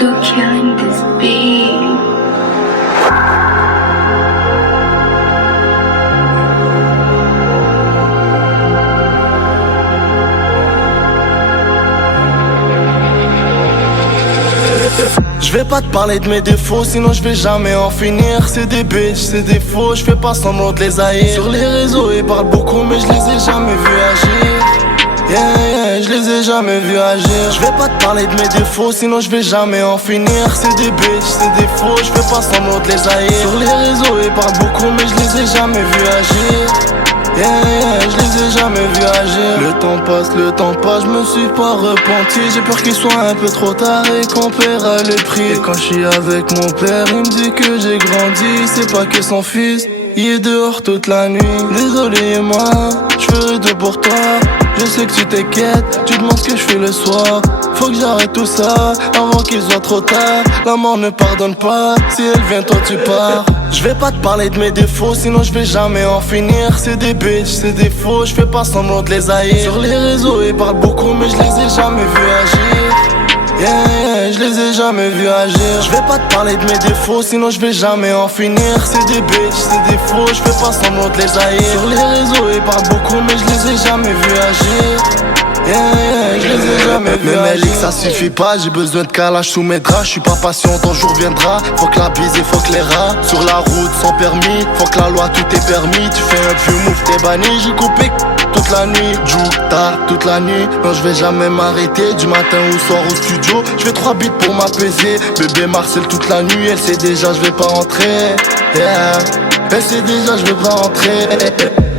Voodoo killing this beat. Je vais pas te parler de mes défauts, sinon je vais jamais en finir. C'est des bitches, c'est des faux, je fais pas semblant de les haïr. Sur les réseaux ils parlent beaucoup mais je les ai jamais vus agir. Yeah, je les ai jamais vus agir. Je vais pas te parler de mes défauts, sinon je vais jamais en finir. C'est des bitches, c'est des faux, je fais pas semblant de les haïr. Sur les réseaux ils parlent beaucoup mais je les ai jamais vus agir. Yeah, je les ai jamais vus agir. Le temps passe, je me suis pas repenti. J'ai peur qu'il soit un peu trop tard et qu'on paiera le prix. Et quand je suis avec mon père, il me dit que j'ai grandi. C'est pas que son fils, il est dehors toute la nuit. Désolé moi, je ferai tout pour toi. Je sais que tu t'inquiètes, tu demandes ce que je fais le soir. Faut que j'arrête tout ça, avant qu'il soit trop tard. La mort ne pardonne pas, si elle vient toi tu pars. Je vais pas te parler de mes défauts, sinon je vais jamais en finir. C'est des bitches, c'est des faux, je fais pas semblant de les haïr. Sur les réseaux ils parlent beaucoup mais je les ai jamais vus agir. Yeah, je les ai jamais vus agir. Je vais pas te parler de mes défauts, sinon je vais jamais en finir. C'est des bitches, c'est des faux, je fais pas semblant de les haïr. Sur les réseaux ils parlent beaucoup mais je les ai jamais vus agir. Yeah, je les ai jamais vus agir. Mais ça suffit pas, j'ai besoin de calage sous mes draps. Je suis pas patient, ton jour viendra. Faut que la bise et faut que les rats. Sur la route sans permis, faut que la loi tout est permis. Tu fais un vieux move, t'es banni, j'ai coupé toute la nuit, joue tard toute la nuit. Non je vais jamais m'arrêter, du matin au soir au studio. Je fais 3 beats pour m'apaiser. Bébé Marcel toute la nuit, elle sait déjà je vais pas rentrer. Yeah, elle sait déjà je vais pas rentrer.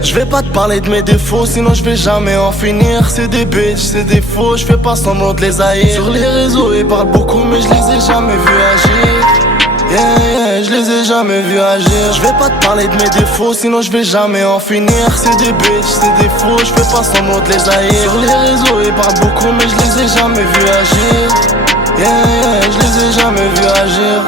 Je vais pas te parler de mes défauts, sinon je vais jamais en finir. C'est des bitches, c'est des faux, je fais pas semblant de les haïr. Sur les réseaux ils parlent beaucoup mais je les ai jamais vus agir. Yeah, je les ai jamais vus agir. Je vais pas te parler de mes défauts, sinon je vais jamais en finir. C'est des bitches, c'est des faux, je fais pas semblant de les haïr. Sur les réseaux ils parlent beaucoup mais je les ai jamais vus agir. Yeah, je les ai jamais vus agir.